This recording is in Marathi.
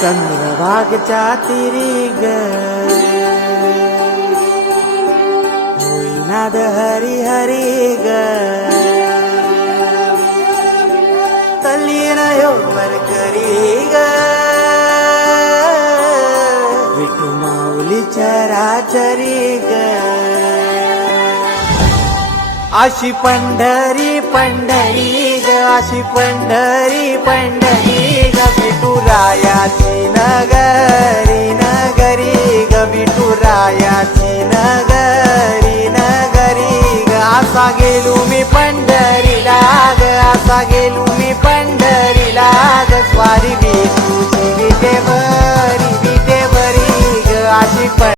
चंद्रभागच्या तिरी ग होईनाद हरी हरी ग तल्लीन योवर करी ग विठू माऊली चराचरी ग अशी पंढरी पंढरी ग अशी पंढरी पंढरी ग विठुरायाची नगरी नगरी ग विठुरायाची नगरी नगरी ग असा गेलो मी पंढरीला ग असा गेलो मी पंढरीला ग स्वारी विठूची विठे